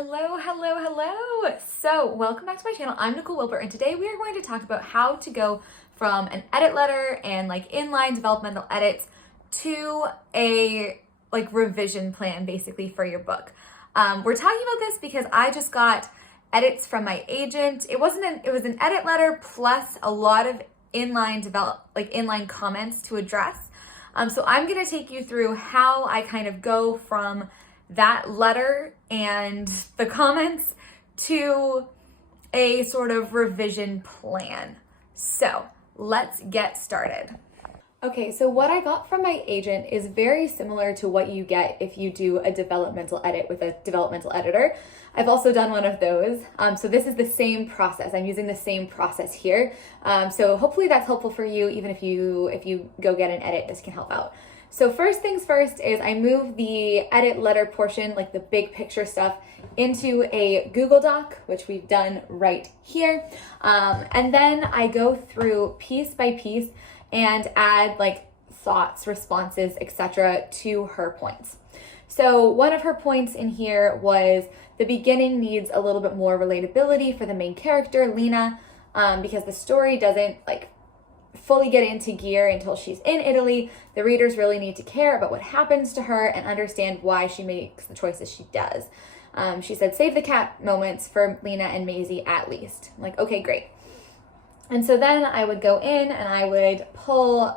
Hello, hello, hello. So welcome back to my channel. I'm Nicole Wilbur, and today we are going to talk about how to go from an edit letter and inline developmental edits to a revision plan basically for your book. We're talking about this because I just got edits from my agent. It was an edit letter plus a lot of inline comments to address. So I'm going to take you through how I kind of go from that letter and the comments to a sort of revision plan. So let's get started. Okay, so what I got from my agent is very similar to what you get if you do a developmental edit with a developmental editor. I've also done one of those. So this is the same process. I'm using the same process here. So hopefully that's helpful for you. Even if you go get an edit, this can help out. So first things first is I move the edit letter portion, like the big picture stuff, into a Google Doc, which we've done right here. And then I go through piece by piece and add thoughts, responses, etc. to her points. So one of her points in here was the beginning needs a little bit more relatability for the main character, Lena, because the story doesn't fully get into gear until she's in Italy. The readers really need to care about what happens to her and understand why she makes the choices she does. She said, save the cat moments for Lena and Maisie at least. I'm like, okay, great. And so then I would go in and I would pull,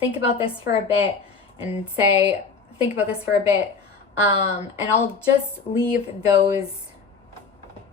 think about this for a bit and say, think about this for a bit. And I'll just leave those,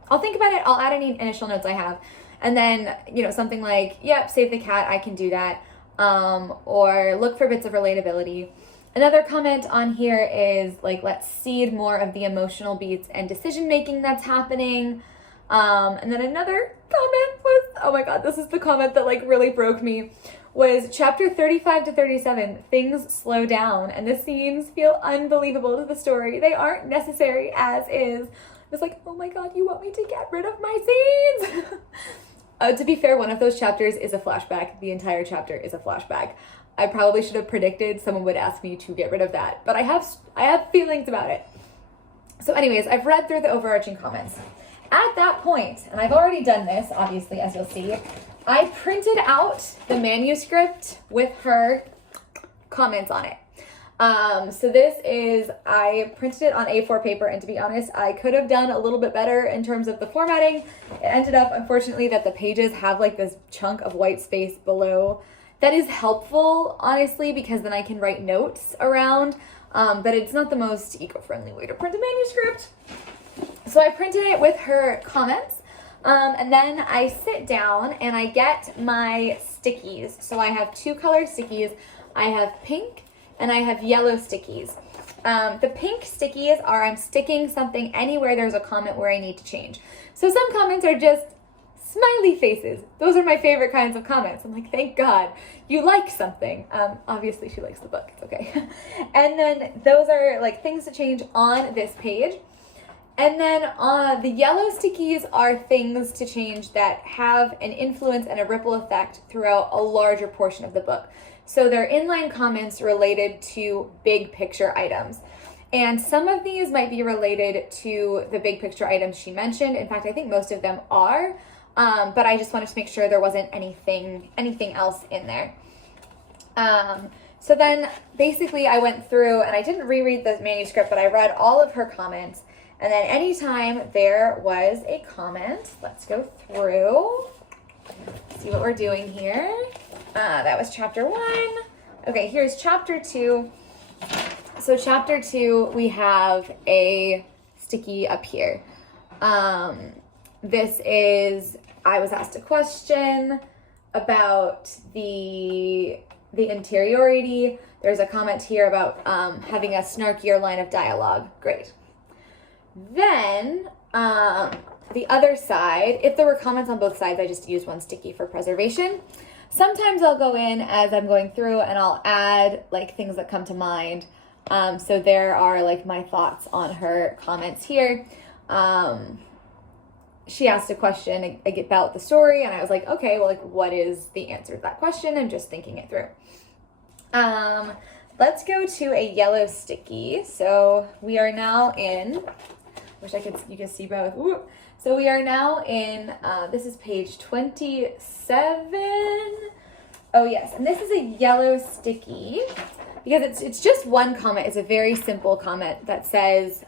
I'll think about it. I'll add any initial notes I have. And then, something like, yep, save the cat, I can do that. Or look for bits of relatability. Another comment on here is let's seed more of the emotional beats and decision-making that's happening. And then another comment was, oh my God, this is the comment that really broke me, was chapter 35 to 37, things slow down and the scenes feel unbelievable to the story. They aren't necessary as is. I was like, oh my God, you want me to get rid of my scenes? To be fair, one of those chapters is a flashback. The entire chapter is a flashback. I probably should have predicted someone would ask me to get rid of that, but I have feelings about it. So anyways, I've read through the overarching comments. At that point, and I've already done this, obviously, as you'll see, I printed out the manuscript with her comments on it. So this is, I printed it on A4 paper, and to be honest, I could have done a little bit better in terms of the formatting. It ended up, unfortunately, that the pages have this chunk of white space below. That is helpful, honestly, because then I can write notes around, but it's not the most eco-friendly way to print a manuscript. So I printed it with her comments, and then I sit down and I get my stickies. So I have two color stickies. I have pink and I have yellow stickies. The pink stickies are I'm sticking something anywhere there's a comment where I need to change. So some comments are just smiley faces. Those are my favorite kinds of comments. I'm like, thank God you like something. Obviously she likes the book, it's okay. And then those are things to change on this page. And then the yellow stickies are things to change that have an influence and a ripple effect throughout a larger portion of the book. So they're inline comments related to big picture items. And some of these might be related to the big picture items she mentioned. In fact, I think most of them are, but I just wanted to make sure there wasn't anything else in there. So then basically I went through and I didn't reread the manuscript, but I read all of her comments. And then anytime there was a comment, let's go through, see what we're doing here. That was chapter 1. Okay, here's chapter 2. So chapter 2, we have a sticky up here. This is, I was asked a question about the interiority. There's a comment here about having a snarkier line of dialogue. Great. Then, the other side, if there were comments on both sides, I just used one sticky for preservation. Sometimes I'll go in as I'm going through and I'll add things that come to mind. So there are my thoughts on her comments here. She asked a question about the story and I was like, okay, well, what is the answer to that question? I'm just thinking it through. Let's go to a yellow sticky. So we are now in Wish you could see both. Ooh. So we are now in, this is page 27. Oh yes, and this is a yellow sticky because it's just one comment. It's a very simple comment that says,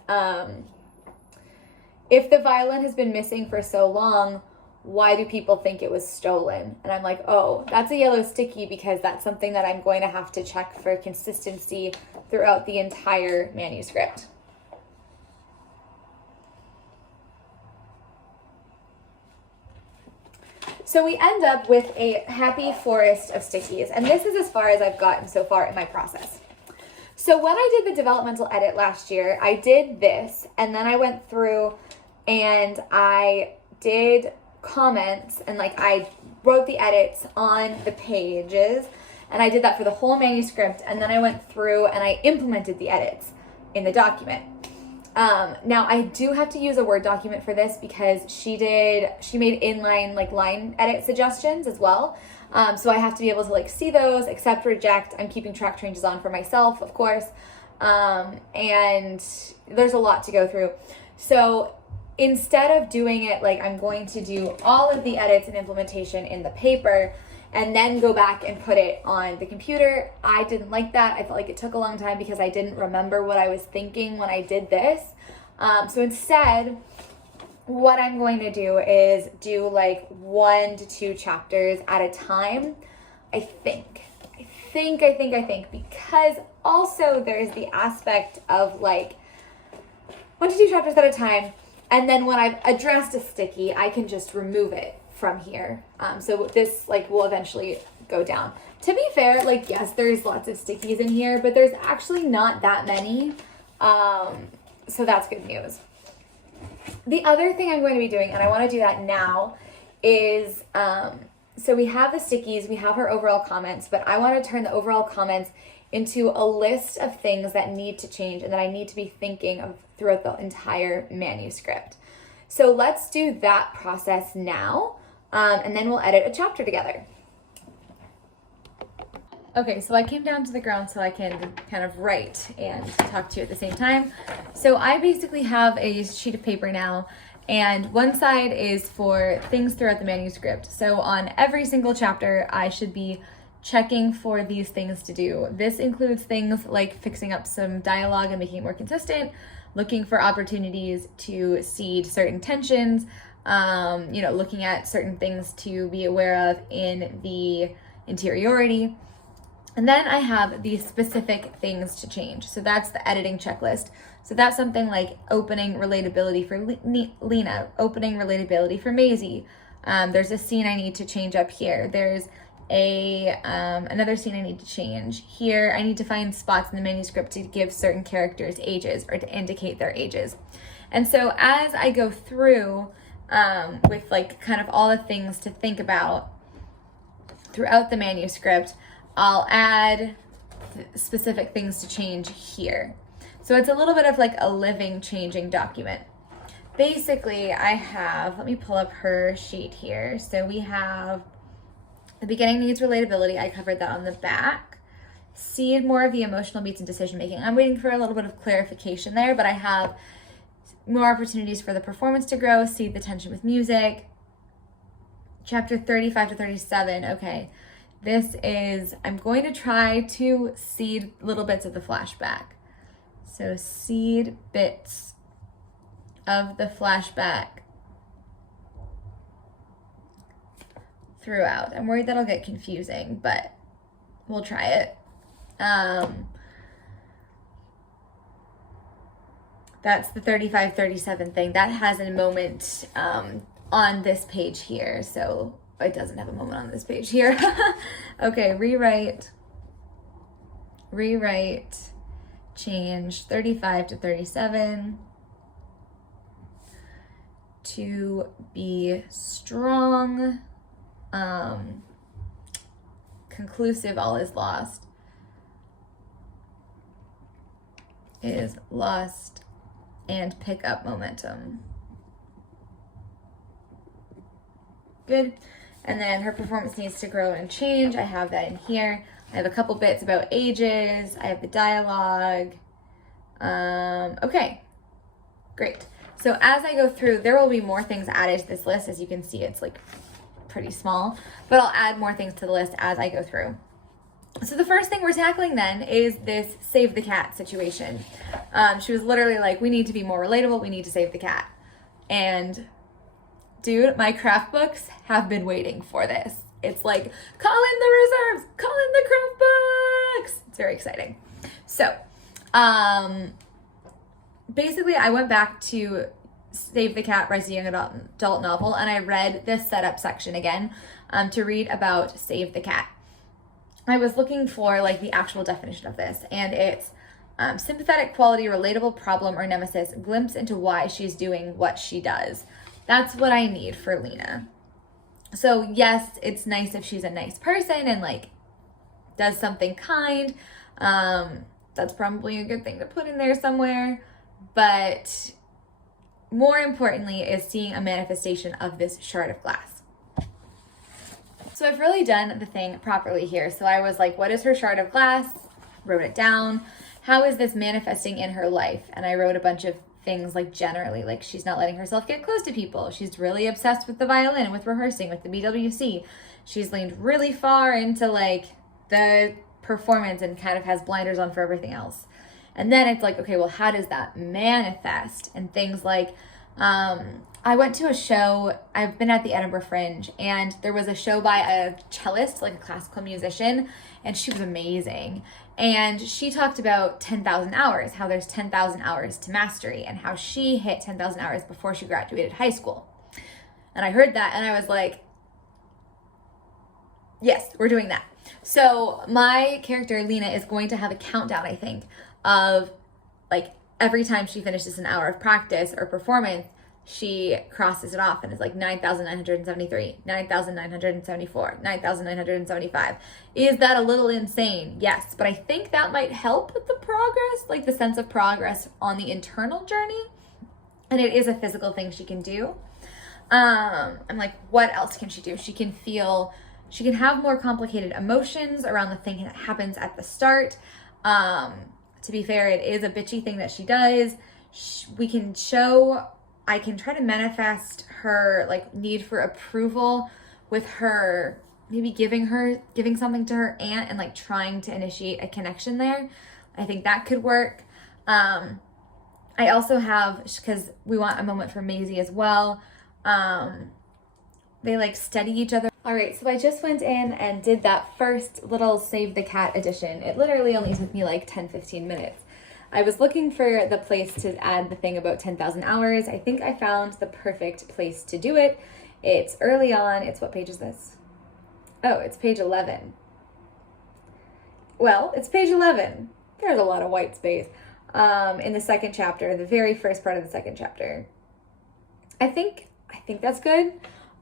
if the violin has been missing for so long, why do people think it was stolen? And I'm like, oh, that's a yellow sticky because that's something that I'm going to have to check for consistency throughout the entire manuscript. So we end up with a happy forest of stickies, and this is as far as I've gotten so far in my process. So when I did the developmental edit last year, I did this, and then I went through and I did comments, and like I wrote the edits on the pages, and I did that for the whole manuscript, and then I went through and I implemented the edits in the document. Now I do have to use a Word document for this because she made inline like line edit suggestions as well. So I have to be able to like see those, accept, reject. I'm keeping track changes on for myself, of course. And there's a lot to go through. So instead of doing it like I'm going to do all of the edits and implementation in the paper and then go back and put it on the computer, I didn't like that. I felt like it took a long time because I didn't remember what I was thinking when I did this. So instead, what I'm going to do is do like 1 to 2 chapters at a time, I think, because also there's the aspect of like 1 to 2 chapters at a time, and then when I've addressed a sticky, I can just remove it from here. So this like will eventually go down. To be fair, like yes, there's lots of stickies in here, but there's actually not that many. So that's good news. The other thing I'm going to be doing, and I want to do that now, is so we have the stickies, we have our overall comments, but I want to turn the overall comments into a list of things that need to change and that I need to be thinking of throughout the entire manuscript. So let's do that process now, and then we'll edit a chapter together. Okay, so I came down to the ground so I can kind of write and talk to you at the same time. So I basically have a sheet of paper now, and one side is for things throughout the manuscript. So on every single chapter, I should be checking for these things to do. This includes things like fixing up some dialogue and making it more consistent, looking for opportunities to seed certain tensions, looking at certain things to be aware of in the interiority. And then I have these specific things to change. So that's the editing checklist. So that's something like opening relatability for Lena, opening relatability for Maisie. There's a scene I need to change up here. There's another scene I need to change. Here I need to find spots in the manuscript to give certain characters ages or to indicate their ages. And so as I go through with like kind of all the things to think about throughout the manuscript, I'll add specific things to change here. So it's a little bit of like a living, changing document. Basically, I have, let me pull up her sheet here. So we have the beginning needs relatability. I covered that on the back. Seed more of the emotional beats and decision making. I'm waiting for a little bit of clarification there, but I have more opportunities for the performance to grow. Seed the tension with music. Chapter 35 to 37. Okay. This is, I'm going to try to seed little bits of the flashback. So seed bits of the flashback throughout. I'm worried that'll get confusing, but we'll try it. That's the 35-37 thing. That has a moment on this page here, so it doesn't have a moment on this page here. Okay, rewrite, change 35 to 37. To be strong, conclusive, all is lost, and pick up momentum. Good. And then her performance needs to grow and change. I have that in here. I have a couple bits about ages. I have the dialogue. Okay, great. So as I go through, there will be more things added to this list. As you can see, it's like pretty small, but I'll add more things to the list as I go through. So the first thing we're tackling then is this save the cat situation. She was literally like, we need to be more relatable. We need to save the cat. And dude, my craft books have been waiting for this. It's like, call in the reserves, call in the craft books. It's very exciting. So, basically I went back to Save the Cat, Rise the Young Adult novel, and I read this setup section again to read about Save the Cat. I was looking for like the actual definition of this, and it's sympathetic quality, relatable problem or nemesis, glimpse into why she's doing what she does. That's what I need for Lena. So yes, it's nice if she's a nice person and like does something kind. That's probably a good thing to put in there somewhere. But more importantly is seeing a manifestation of this shard of glass. So I've really done the thing properly here. So I was like, what is her shard of glass? Wrote it down. How is this manifesting in her life? And I wrote a bunch of things like generally, like she's not letting herself get close to people. She's really obsessed with the violin, with rehearsing, with the BWC. She's leaned really far into like the performance and kind of has blinders on for everything else. And then it's like, okay, well, how does that manifest? And things like, I went to a show, I've been at the Edinburgh Fringe, and there was a show by a cellist, like a classical musician, and she was amazing. And she talked about 10,000 hours, how there's 10,000 hours to mastery, and how she hit 10,000 hours before she graduated high school. And I heard that, and I was like, yes, we're doing that. So my character, Lena, is going to have a countdown, I think, of like every time she finishes an hour of practice or performance, she crosses it off and it's like 9,973, 9,974, 9,975. Is that a little insane? Yes, but I think that might help with the progress, like the sense of progress on the internal journey. And it is a physical thing she can do. I'm like, what else can she do? She can have more complicated emotions around the thing that happens at the start. To be fair, it is a bitchy thing that she does. I can try to manifest her like need for approval with her, maybe giving something to her aunt and like trying to initiate a connection there. I think that could work. I also have, because we want a moment for Maisie as well. They like study each other. All right, so I just went in and did that first little Save the Cat edition. It literally only took me like 10-15 minutes. I was looking for the place to add the thing about 10,000 hours. I think I found the perfect place to do it. It's early on. It's what page is this? Oh, it's page 11. Well, it's page 11. There's a lot of white space in the second chapter, the very first part of the second chapter. I think that's good.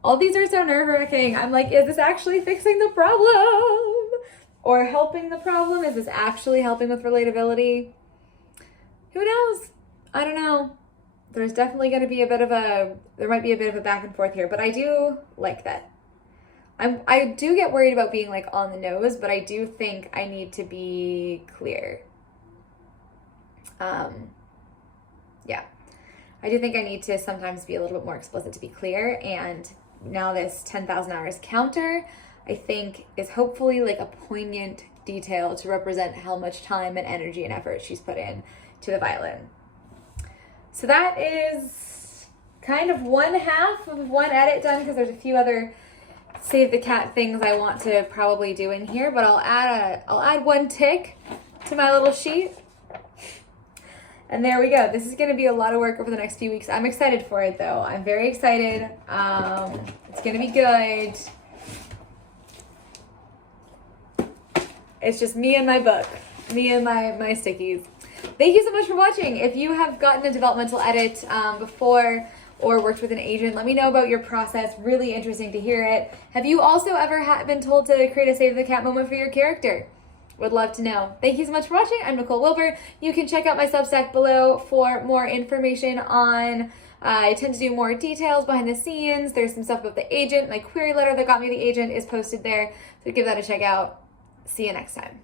All these are so nerve-wracking. I'm like, is this actually fixing the problem? Or helping the problem? Is this actually helping with relatability? Who knows? I don't know. There's definitely going to be there might be a bit of a back and forth here, but I do like that. I do get worried about being like on the nose, but I do think I need to be clear. Yeah. I do think I need to sometimes be a little bit more explicit to be clear, and now this 10,000 hours counter, I think, is hopefully like a poignant detail to represent how much time and energy and effort she's put in to the violin. So that is kind of one half of one edit done, because there's a few other Save the Cat things I want to probably do in here, but I'll add one tick to my little sheet. And there we go. This is going to be a lot of work over the next few weeks. I'm excited for it, though. I'm very excited. It's going to be good. It's just me and my book. Me and my stickies. Thank you so much for watching. If you have gotten a developmental edit before or worked with an agent, let me know about your process. Really interesting to hear it. Have you also ever been told to create a Save the Cat moment for your character? Would love to know. Thank you so much for watching. I'm Nicole Wilbur. You can check out my Substack below for more information on, I tend to do more details behind the scenes. There's some stuff about the agent. My query letter that got me the agent is posted there. So give that a check out. See you next time.